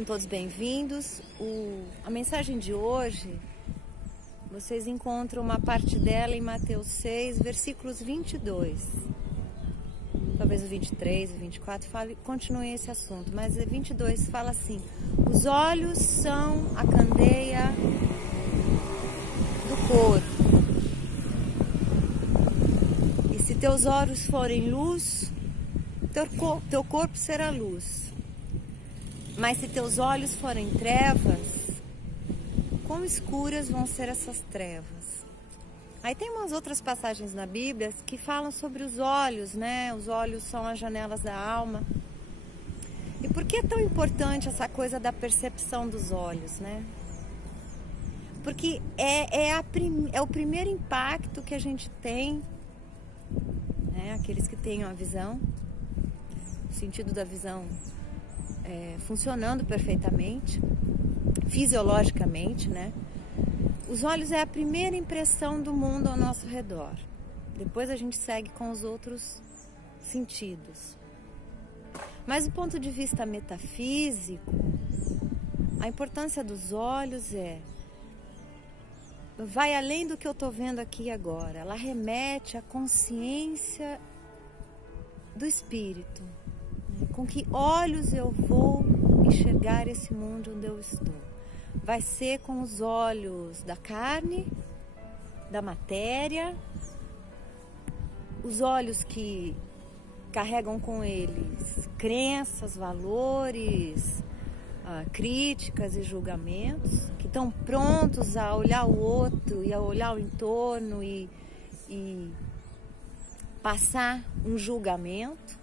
Sejam todos bem-vindos. A mensagem de hoje, vocês encontram uma parte dela em Mateus 6, versículos 22. Talvez o 23, o 24 continuem esse assunto, mas o 22 fala assim: os olhos são a candeia do corpo. E se teus olhos forem luz, teu corpo será luz. Mas se teus olhos forem trevas, quão escuras vão ser essas trevas? Aí tem umas outras passagens na Bíblia que falam sobre os olhos, né? Os olhos são as janelas da alma. E por que é tão importante essa coisa da percepção dos olhos, né? Porque é o primeiro impacto que a gente tem, né? Aqueles que têm a visão, o sentido da visão funcionando perfeitamente, fisiologicamente, né? Os olhos é a primeira impressão do mundo ao nosso redor. Depois a gente segue com os outros sentidos. Mas do ponto de vista metafísico, a importância dos olhos vai além do que eu estou vendo aqui agora. Ela remete à consciência do espírito. Com que olhos eu vou enxergar esse mundo onde eu estou? Vai ser com os olhos da carne, da matéria, os olhos que carregam com eles crenças, valores, críticas e julgamentos, que estão prontos a olhar o outro e a olhar o entorno e passar um julgamento.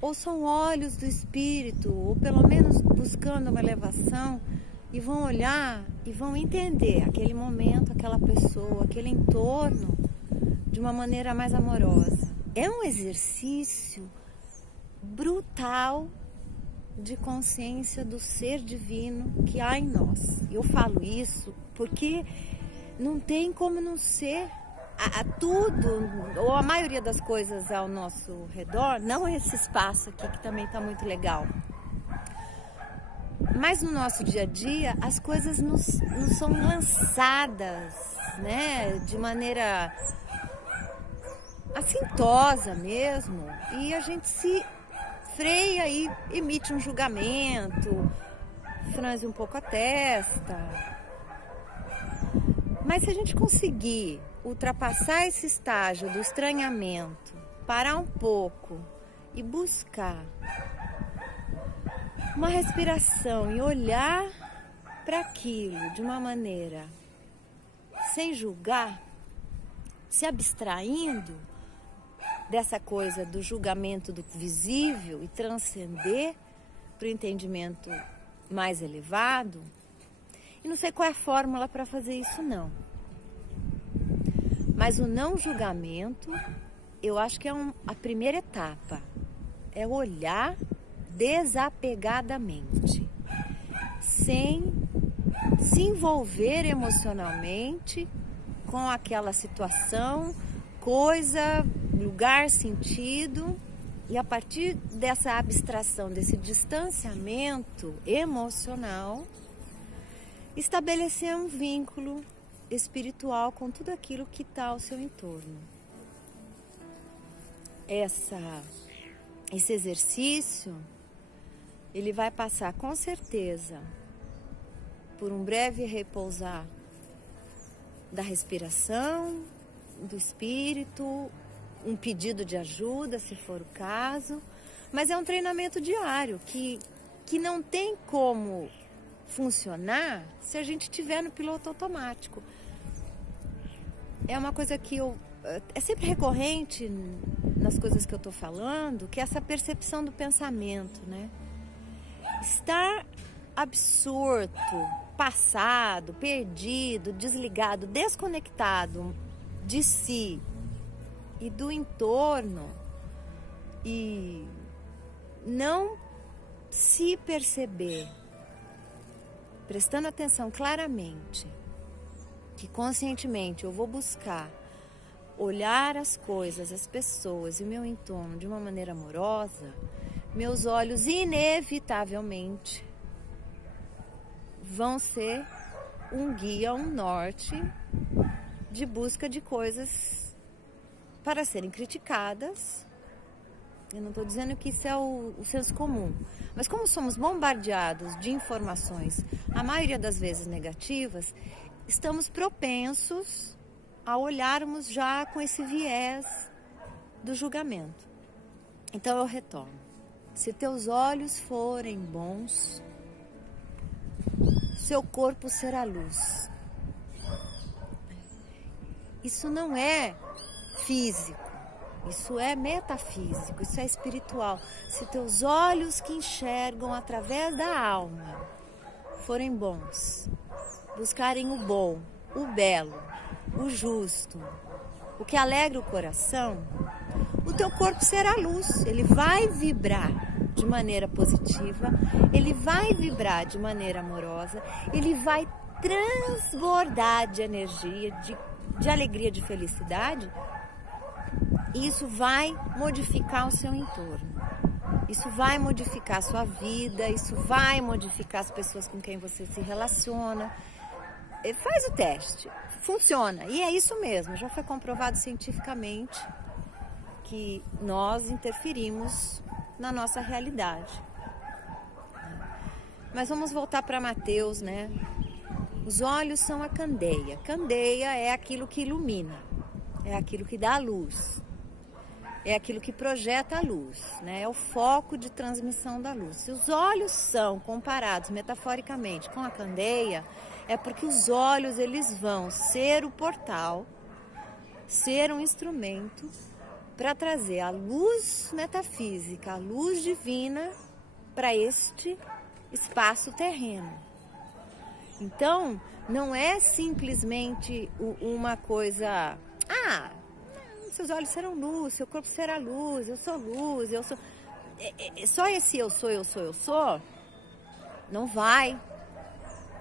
Ou são olhos do espírito, ou pelo menos buscando uma elevação, e vão olhar e vão entender aquele momento, aquela pessoa, aquele entorno de uma maneira mais amorosa. É um exercício brutal de consciência do ser divino que há em nós. Eu falo isso porque não tem como não ser. Tudo, ou a maioria das coisas ao nosso redor, não esse espaço aqui que também está muito legal, mas no nosso dia a dia as coisas nos são lançadas, né, de maneira assintosa mesmo, e a gente se freia e emite um julgamento, franze um pouco a testa. Mas se a gente conseguir ultrapassar esse estágio do estranhamento, parar um pouco e buscar uma respiração e olhar para aquilo de uma maneira sem julgar, se abstraindo dessa coisa do julgamento do visível e transcender para o entendimento mais elevado. E não sei qual é a fórmula para fazer isso não. Mas o não julgamento, eu acho que é a primeira etapa. É olhar desapegadamente, sem se envolver emocionalmente com aquela situação, coisa, lugar, sentido. E a partir dessa abstração, desse distanciamento emocional, estabelecer um vínculo espiritual com tudo aquilo que está ao seu entorno. Esse exercício, ele vai passar com certeza por um breve repousar da respiração, do espírito, um pedido de ajuda, se for o caso, mas é um treinamento diário que não tem como funcionar se a gente estiver no piloto automático. É uma coisa que é sempre recorrente nas coisas que eu estou falando, que é essa percepção do pensamento, né? Estar absorto, passado, perdido, desligado, desconectado de si e do entorno e não se perceber, prestando atenção claramente, que conscientemente eu vou buscar olhar as coisas, as pessoas e o meu entorno de uma maneira amorosa, meus olhos inevitavelmente vão ser um guia, um norte de busca de coisas para serem criticadas. Eu não estou dizendo que isso é o senso comum, mas como somos bombardeados de informações, a maioria das vezes negativas, estamos propensos a olharmos já com esse viés do julgamento. Então eu retomo. Se teus olhos forem bons, seu corpo será luz. Isso não é físico, isso é metafísico, isso é espiritual. Se teus olhos que enxergam através da alma forem bons, buscarem o bom, o belo, o justo, o que alegra o coração, o teu corpo será luz, ele vai vibrar de maneira positiva, ele vai vibrar de maneira amorosa, ele vai transbordar de energia, de alegria, de felicidade, e isso vai modificar o seu entorno, isso vai modificar a sua vida, isso vai modificar as pessoas com quem você se relaciona. Faz o teste, funciona, e é isso mesmo, já foi comprovado cientificamente que nós interferimos na nossa realidade. Mas vamos voltar para Mateus, né? Os olhos são a candeia. Candeia é aquilo que ilumina, é aquilo que dá a luz, é aquilo que projeta a luz, né? É o foco de transmissão da luz. Se os olhos são comparados metaforicamente com a candeia, é porque os olhos eles vão ser o portal, ser um instrumento para trazer a luz metafísica, a luz divina para este espaço terreno. Então, não é simplesmente uma coisa, seus olhos serão luz, seu corpo será luz, eu sou luz, eu sou... Só esse eu sou, não vai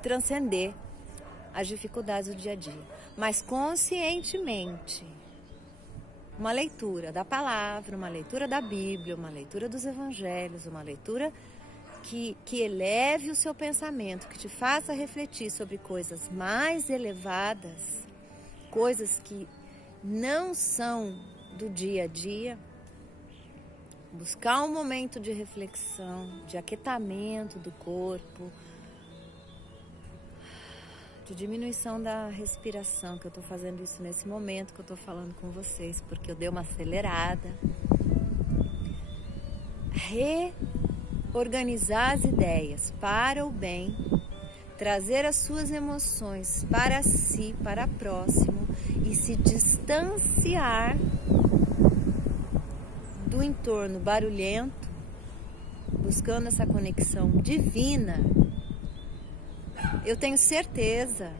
transcender as dificuldades do dia a dia. Mas conscientemente, uma leitura da palavra, uma leitura da Bíblia, uma leitura dos evangelhos, uma leitura que eleve o seu pensamento, que te faça refletir sobre coisas mais elevadas, coisas que não são do dia a dia, buscar um momento de reflexão, de aquietamento do corpo, de diminuição da respiração, que eu estou fazendo isso nesse momento que eu estou falando com vocês, porque eu dei uma acelerada. Reorganizar as ideias para o bem, trazer as suas emoções para si, para próximo e se distanciar do entorno barulhento, buscando essa conexão divina. Eu tenho certeza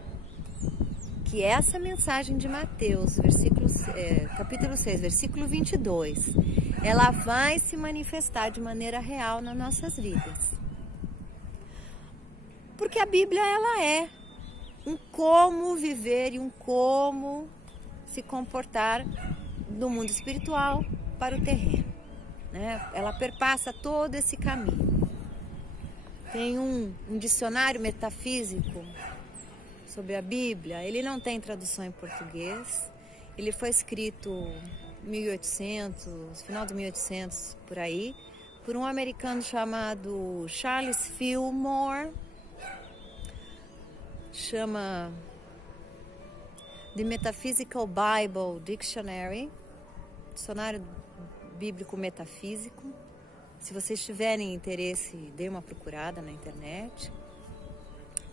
que essa mensagem de Mateus, capítulo 6, versículo 22, ela vai se manifestar de maneira real nas nossas vidas. Porque a Bíblia, ela é um como viver e um como se comportar do mundo espiritual para o terreno, né? Ela perpassa todo esse caminho. Tem um dicionário metafísico sobre a Bíblia, ele não tem tradução em português, ele foi escrito em 1800, final de 1800, por aí, por um americano chamado Charles Fillmore, chama The Metaphysical Bible Dictionary, dicionário bíblico metafísico. Se vocês tiverem interesse, dê uma procurada na internet.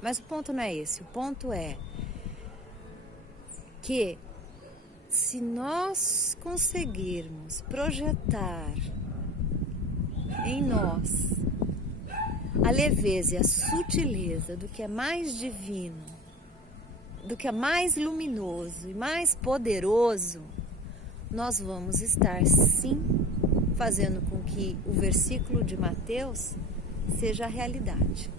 Mas o ponto não é esse. O ponto é que se nós conseguirmos projetar em nós a leveza e a sutileza do que é mais divino, do que é mais luminoso e mais poderoso, nós vamos estar sim fazendo com que o versículo de Mateus seja a realidade,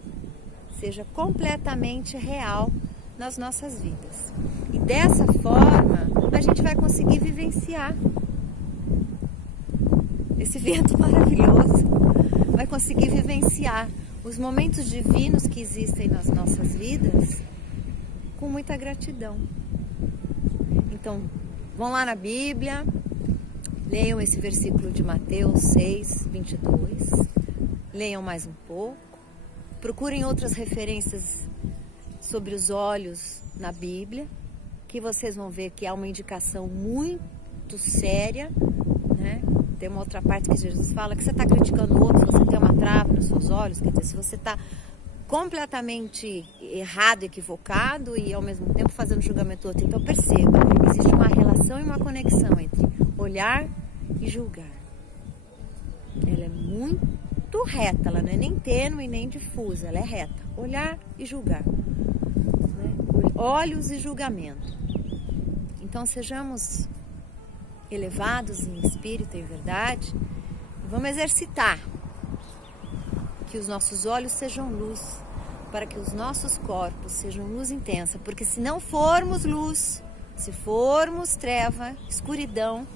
seja completamente real nas nossas vidas. E dessa forma, a gente vai conseguir vivenciar esse vento maravilhoso, vai conseguir vivenciar os momentos divinos que existem nas nossas vidas com muita gratidão. Então, vão lá na Bíblia, leiam esse versículo de Mateus 6, 22, leiam mais um pouco, procurem outras referências sobre os olhos na Bíblia, que vocês vão ver que há uma indicação muito séria, né? Tem uma outra parte que Jesus fala que você está criticando o outro, se você tem uma trava nos seus olhos, quer dizer, se você está completamente errado, equivocado e ao mesmo tempo fazendo julgamento do outro. Então perceba, existe uma relação e uma conexão entre olhar e julgar. Ela é muito reta, ela não é nem tênue nem difusa, ela é reta. Olhar e julgar, né? Olhos e julgamento. Então sejamos elevados em espírito e em verdade, vamos exercitar que os nossos olhos sejam luz, para que os nossos corpos sejam luz intensa, porque se não formos luz, se formos treva, escuridão,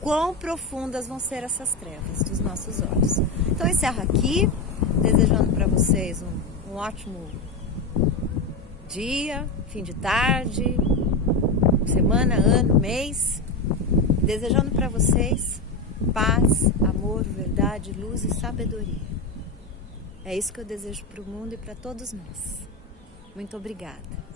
quão profundas vão ser essas trevas dos nossos olhos. Então eu encerro aqui, desejando para vocês um ótimo dia, fim de tarde, semana, ano, mês, desejando para vocês paz, amor, verdade, luz e sabedoria. É isso que eu desejo para o mundo e para todos nós. Muito obrigada.